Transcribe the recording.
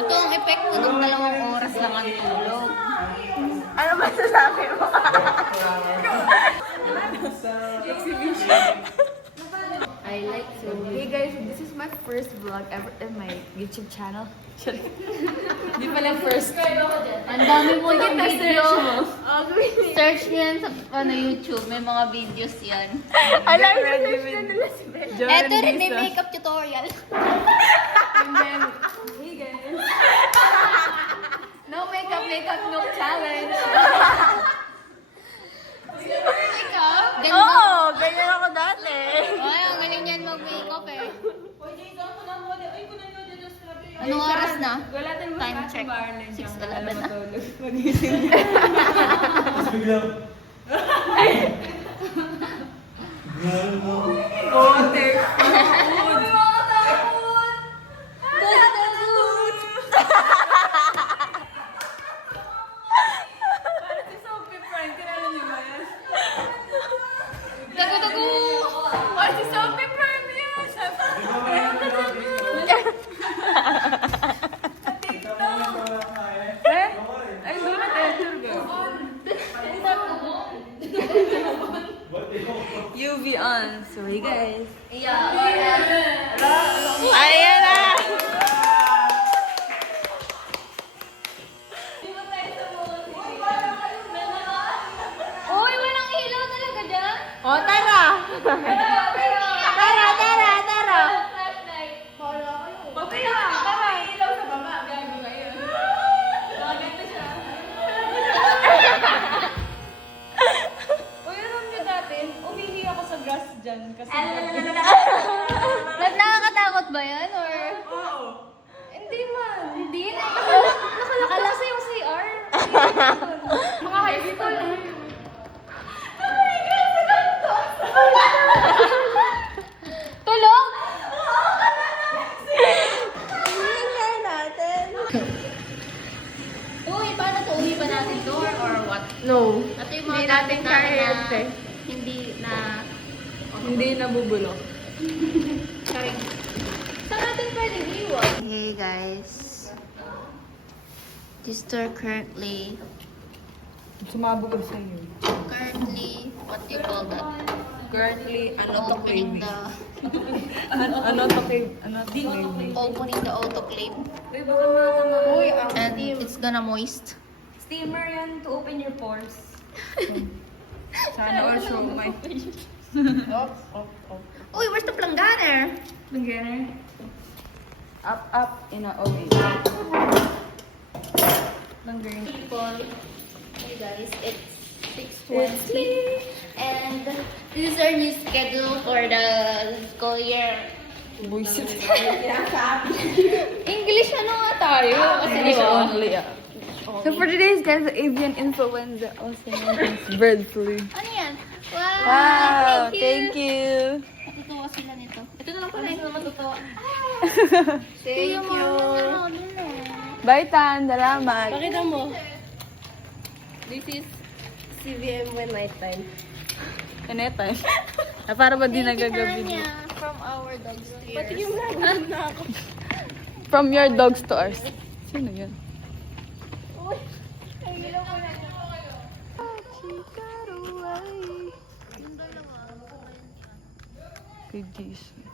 Ito ang epekto ng 2 oras lang ang tulog. Ano ba sasabi mo? I like to. Hey guys, this is my first vlog ever in my YouTube channel. Di pala first. Ang dami mo yung video. Search nyo yan sa YouTube. May mga videos yan. Alam mo, search na nila si Ben. Eto rin, may makeup tutorial. And then, hey guys. No makeup, no challenge. Ganun Oo, ganyan ako dati. Ay, ang galing yan mag-makeup eh. Anong oras na? Time check. 6:11 na. Tago-tago! Si Sophie Prime yun! Ay, doon na UV on. Sorry guys. Ayan na! Uy, walang ilaw talaga dyan? O, tara! Tara! Uy, alam niyo dati, umihi ako sa grass dyan kasi Ba't nakakatakot ba yan? Or... hindi man. Hindi na. Nakala sa yung CR. Mga high dito lang. Tulong! Uy, paano to? Uwi ba natin to or what? No. Ito yung Hindi mga natin gamit natin kaya na yun, hindi na... Hindi nabubulok. Sorry. Saan natin pwedeng iwan? Hey guys. This store currently, Sumabog sa iyo. what do you call that? Currently, Opening the opening the autoclave. Uy, baka makakama. Uy, And it's gonna moist. steamer yan to open your pores. Sana all show my... Uy, where's the planggana? Beginner. Up in a way. People. Hey guys, it's 6:20 and this is our new schedule for the school year. Buisit. English ano nga tayo? Kasi di ba? only, So for today's guys, the avian influenza, also known as bird flu. Ano yan? Wow! Wow, thank you. Natutuwa sila nito. Ito na lang pala. Ito na matutuwa. Thank you. eh. Bye, Tan. Salamat. Pakita mo. This is CVM when nighttime. Kaneta. Para ba di Thank you, nagagabi? Tanya, from our dogs to Pati yours. yung na ako. From your dogs to ours. Sino yun? Kay Jesus.